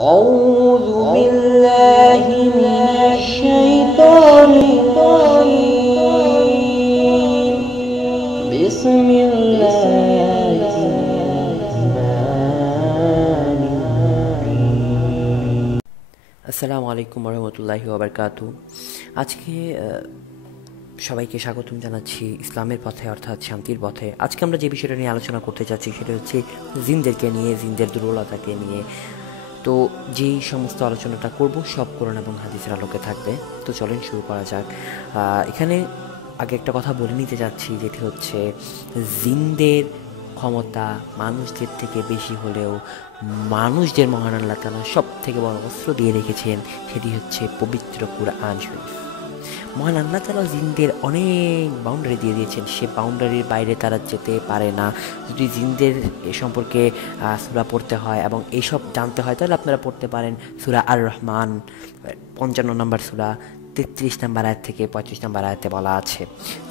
أعوذ بالله من الشيطان الرجيم بسم الله الرحمن الرحيم আসসালামু আলাইকুম ওয়া রাহমাতুল্লাহি ওয়া বারাকাতুহু। আজকে সবাইকে স্বাগতম জানাচ্ছি ইসলামের পথে অর্থাৎ শান্তির পথে। আজকে আমরা যে বিষয়টা নিয়ে আলোচনা করতে যাচ্ছি সেটা হচ্ছে জিনদেরকে নিয়ে, জিনদের দুর্বলতাকে নিয়ে। তো যেই সমস্ত আলোচনাটা করব সব কোরআন এবং হাদিসের আলোকে থাকবে। তো চলেন শুরু করা যাক। এখানে আগে একটা কথা বলে নিতে যাচ্ছি, যেটি হচ্ছে জিনদের ক্ষমতা মানুষদের থেকে বেশি হলেও মানুষদের মহান আল্লাহ তাআলা সব থেকে বড় অস্ত্র দিয়ে রেখেছেন, সেটি হচ্ছে পবিত্র কুরআন শরীফ। মহান আল্লাহ তাআলা জিনদের অনেক বাউন্ডারি দিয়ে দিয়েছেন, সে বাউন্ডারির বাইরে তারা যেতে পারে না। যদি জিনদের এ সম্পর্কে সূরা পড়তে হয় এবং এইসব জানতে হয় তাহলে আপনারা পড়তে পারেন সূরা আর রহমান 55 নম্বর সূরা 33 নম্বর আয়াত থেকে 35 নম্বর আয়াতে বলা আছে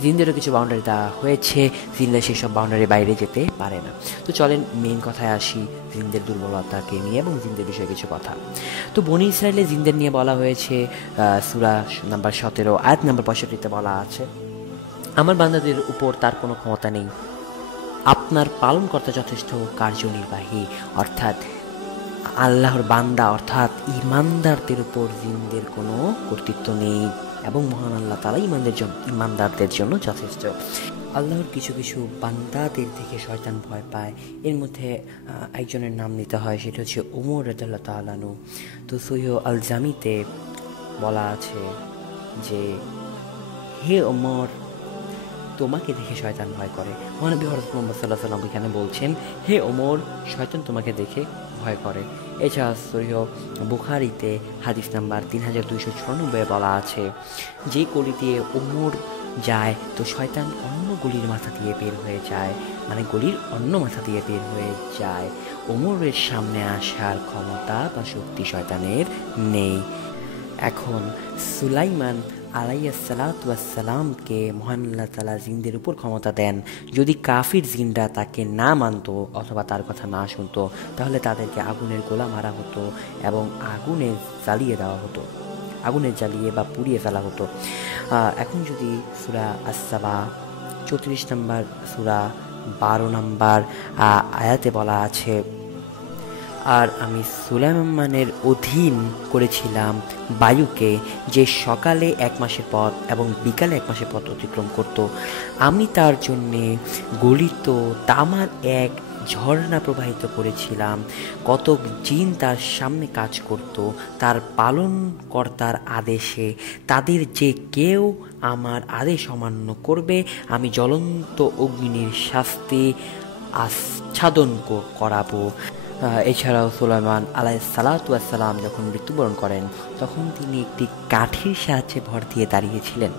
জিনদেরও কিছু বাউন্ডারি দেওয়া হয়েছে, জিনরা সেসব বাউন্ডারির বাইরে যেতে পারে না। তো চলেন মেইন কথায় আসি, জিনদের দুর্বলতাকে নিয়ে এবং জিনদের বিষয়ে কিছু কথা। তো বনি ইসরায়েলে জিনদের নিয়ে বলা হয়েছে সূরা নাম্বার 17 আয়াত নাম্বার 65-তে বলা আছে, আমার বান্দাদের উপর তার কোনো ক্ষমতা নেই, আপনার পালনকর্তা যথেষ্ট কার্যনির্বাহী। অর্থাৎ আল্লাহর বান্দা অর্থাৎ ইমানদারদের উপর জিনদের কোনো কর্তৃত্ব নেই এবং মহান আল্লাহ তাআলা ইমানদারদের জন্য যথেষ্ট। আল্লাহর কিছু কিছু বান্দাদের থেকে শয়তান ভয় পায়, এর মধ্যে একজনের নাম নিতে হয়, সেটা হচ্ছে ওমর রাদিয়াল্লাহু তাআলা আনহু। তো সহিহ আল জামিতে বলা আছে যে, হে ওমর, তোমাকে দেখে শয়তান ভয় করে। মহানবী হযরত মুহাম্মদ সাল্লাল্লাহু আলাইহি ওয়াসাল্লাম এখানে বলছেন, হে ওমর, শয়তান তোমাকে দেখে ভয় করে। এছাড়া সহিহ বুখারীতে হাদিস নাম্বার 3296 বলা আছে, যে গলি দিয়ে ওমর যায় তো শয়তান অন্য গলির মাথা দিয়ে বের হয়ে যায়, মানে গলির অন্য মাথা দিয়ে বের হয়ে যায়। ওমরের সামনে আসার ক্ষমতা বা শক্তি শয়তানের নেই। এখন সুলাইমান আলাইহিসসালামকে মহান আল্লাহ তাআলা জিনদের উপর ক্ষমতা দেন। যদি কাফির জিনরা তাকে না মানত অথবা তার কথা না শুনতো তাহলে তাদেরকে আগুনের গোলা মারা হতো এবং আগুনে জ্বালিয়ে দেওয়া হতো, আগুনে জ্বালিয়ে বা পুড়িয়ে ফেলা হতো। এখন যদি সূরা আস-সাবা 34 নম্বর সূরা 12 নম্বর আয়াতে বলা আছে, আর আমি সুলাইমানের অধীন করেছিলাম বায়ুকে, যে সকালে 1 মাসের পথ এবং বিকালে 1 মাসের পথ অতিক্রম করত। আমি তার জন্যে গলিত তামার এক ঝর্ণা প্রবাহিত করেছিলাম। কত জিন তার সামনে কাজ করত তার পালনকর্তার আদেশে। তাদের যে কেউ আমার আদেশ অমান্য করবে আমি জ্বলন্ত অগ্নির শাস্তি আচ্ছাদন করাবো। এছাড়াও সুলাইমান আলাইহিসসালাম যখন মৃত্যুবরণ করেন তখন তিনি একটি কাঠির সাহায্যে ভর দিয়ে দাঁড়িয়েছিলেন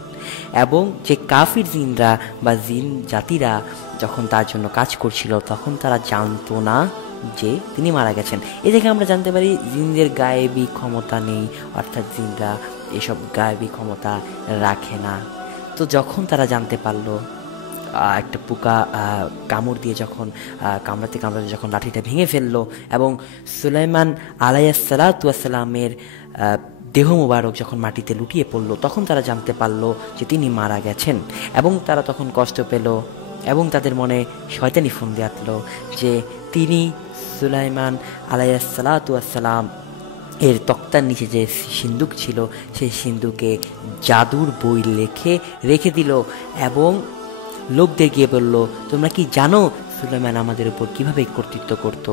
এবং যে কাফির জিনরা বা জিন জাতিরা যখন তার জন্য কাজ করছিল তখন তারা জানতো না যে তিনি মারা গেছেন। এ থেকে আমরা জানতে পারি জিনদের গায়েবী ক্ষমতা নেই, অর্থাৎ জিনরা এসব গায়েবী ক্ষমতা রাখে না। তো যখন তারা জানতে পারলো, একটা পোকা কামড় দিয়ে যখন কামড়াতে যখন লাঠিটা ভেঙে ফেললো এবং সুলাইমান আলাইহিসসালামের দেহ মোবারক যখন মাটিতে লুটিয়ে পড়লো তখন তারা জানতে পারলো যে তিনি মারা গেছেন এবং তারা তখন কষ্ট পেল এবং তাদের মনে শয়তানি ফন্দি আঁটলো যে তিনি সুলাইমান আলাইহিসসালাম এর তক্তার নিচে যে সিন্দুক ছিল সেই সিন্দুকে জাদুর বই রেখে দিল এবং লোকদের গিয়ে বলল, তোমরা কি জানো সুলাইমান আমাদের উপর কিভাবে কর্তৃত্ব করত?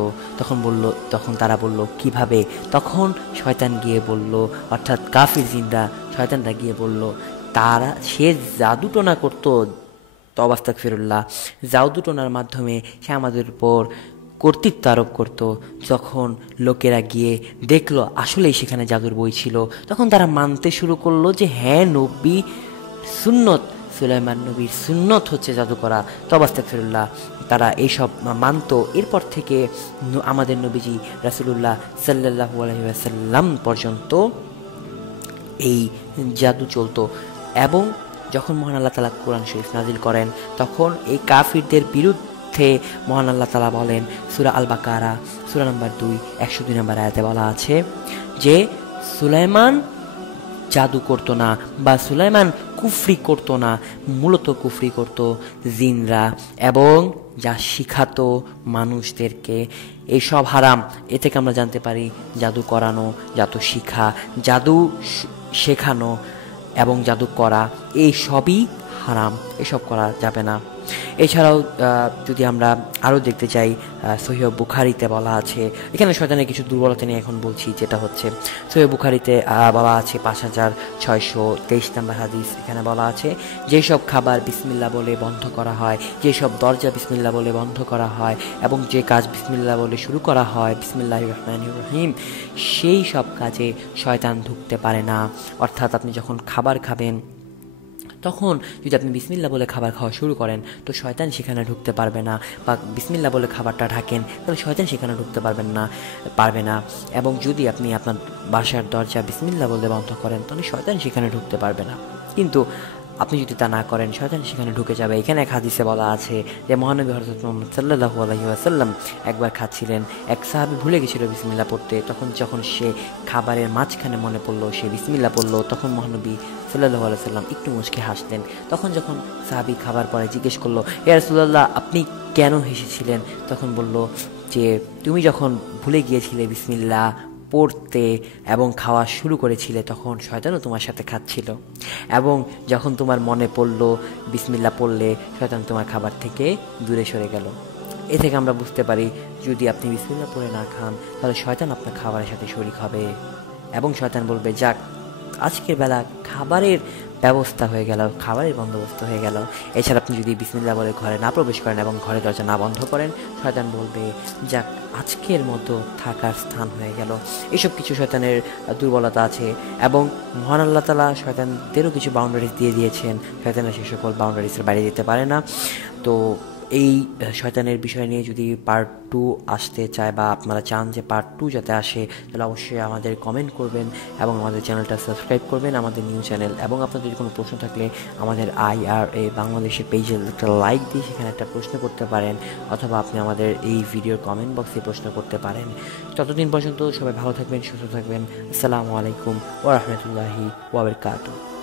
তখন তারা বলল কিভাবে? তখন শয়তান গিয়ে বলল, অর্থাৎ কাফির জিনরা শয়তানরা গিয়ে বলল, সে জাদুটোনা করতো, তওবা আস্তাগফিরুল্লাহ, জাদুটোনার মাধ্যমে সে আমাদের উপর কর্তৃত্ব আরোপ করত। যখন লোকেরা গিয়ে দেখলো আসলেই সেখানে জাদুর বই ছিল তখন তারা মানতে শুরু করলো যে হ্যাঁ, নবী সুন্নত, সুলাইমান নবীর সুন্নত হচ্ছে জাদু করা। তওবা আস্তাগফিরুল্লাহ, তারা এইসব মানত। এরপর থেকে আমাদের নবীজি রাসূলুল্লাহ সাল্লাল্লাহু আলাইহি ওয়াসাল্লাম পর্যন্ত এই জাদু চলতো এবং যখন মহান আল্লাহ তাআলা কোরআন শরীফ নাজিল করেন তখন এই কাফিরদের বিরুদ্ধে অর্থে মহান আল্লাহ তাআলা বলেন সূরা আল বাকারা সূরা নম্বর 2 102 নম্বর আয়াতে বলা আছে যে সুলাইমান জাদু করতো না বা সুলাইমান কুফরি করতো না, মূলত কুফরি করতো জিনরা, এবং যা শিখাতো মানুষদেরকে এইসব হারাম। এ থেকে আমরা জানতে পারি জাদু করানো, জাদু শিখা, জাদু শেখানো এবং জাদু করা এই সবই হারাম, এসব করা যাবে না। এছাড়াও যদি আমরা আরও দেখতে চাই, সহিহ বুখারীতে বলা আছে, এখানে শয়তানের কিছু দুর্বলতা নিয়ে এখন বলছি, যেটা হচ্ছে সহিহ বুখারীতে বলা আছে 5623 নম্বর হাদিস। এখানে বলা আছে যেসব খাবার বিসমিল্লাহ বলে বন্ধ করা হয়, যেসব দরজা বিসমিল্লাহ বলে বন্ধ করা হয় এবং যে কাজ বিসমিল্লাহ বলে শুরু করা হয়, বিসমিল্লাহির রহমানির রহিম, সেই সব কাজে শয়তান ঢুকতে পারে না। অর্থাৎ আপনি যখন খাবার খাবেন তখন যদি আপনি বিসমিল্লাহ বলে খাবার খাওয়া শুরু করেন তো শয়তান সেখানে ঢুকতে পারবে না, বা বিসমিল্লাহ বলে খাবারটা ঢাকেন তাহলে শয়তান সেখানে ঢুকতে পারবে না। এবং যদি আপনি আপনার বাসার দরজা বিসমিল্লাহ বলে বন্ধ করেন তাহলে শয়তান সেখানে ঢুকতে পারবে না। কিন্তু আপনি যদি তা না করেন শয়তান সেখানে ঢুকে যাবে। এখানে এক হাদিসে বলা আছে যে মহানবী হযরত মুহাম্মদ সাল্লাল্লাহু আলাইহি ওয়াসাল্লাম একবার খাচ্ছিলেন, এক সাহাবী ভুলে গেছিল বিসমিল্লাহ পড়তে, যখন সে খাবারের মাঝখানে মনে পড়লো সে বিসমিল্লাহ পড়লো, তখন মহানবী সাল্লাল্লাহু আলাইহি ওয়াসাল্লাম একটু মুচকে হাসলেন। যখন সাহাবী খাবার পরে জিজ্ঞেস করলো, ইয়া রাসূলুল্লাহ আপনি কেন হেসেছিলেন? তখন বলল যে তুমি যখন ভুলে গিয়েছিলে বিসমিল্লাহ পড়তে এবং খাওয়া শুরু করেছিলে তখন শয়তানও তোমার সাথে খাচ্ছিল, এবং যখন তোমার মনে পড়লো বিসমিল্লাহ পড়লে শয়তান তোমার খাবার থেকে দূরে সরে গেল। এ থেকে আমরা বুঝতে পারি যদি আপনি বিসমিল্লাহ পড়ে না খান তাহলে শয়তান আপনার খাবারের সাথে শরীক হবে এবং শয়তান বলবে যাক আজকের বেলা খাবারের ব্যবস্থা হয়ে গেল, খাবারের বন্দোবস্ত হয়ে গেল। এছাড়া আপনি যদি বিসমিল্লাহ বলে ঘরে না প্রবেশ করেন এবং ঘরের দরজা না বন্ধ করেন শয়তান বলবে যাক আজকের মতো থাকার স্থান হয়ে গেল। এইসব কিছু শয়তানের দুর্বলতা আছে এবং মহান আল্লাহ তাআলা শয়তানদেরও কিছু বাউন্ডারিজ দিয়ে দিয়েছেন, শয়তানরা সেই সকল বাউন্ডারিজের বাইরে যেতে পারে না। তো এই শয়তানের বিষয় নিয়ে যদি পার্ট 2 আসতে চায় বা আপনারা চান যে পার্ট 2 যাতে আসে তাহলে অবশ্যই আমাদের কমেন্ট করবেন এবং আমাদের চ্যানেলটা সাবস্ক্রাইব করবেন, আমাদের নিউ চ্যানেল। এবং আপনাদের কোনো প্রশ্ন থাকলে আমাদের IRA বাংলাদেশের পেজে একটা লাইক দিয়ে সেখানে একটা প্রশ্ন করতে পারেন, অথবা আপনি আমাদের এই ভিডিওর কমেন্ট বক্সে প্রশ্ন করতে পারেন। ততদিন পর্যন্ত সবাই ভালো থাকবেন, সুস্থ থাকবেন। আসসালামু আলাইকুম ওয়া রাহমাতুল্লাহি ওয়া বারাকাতুহু।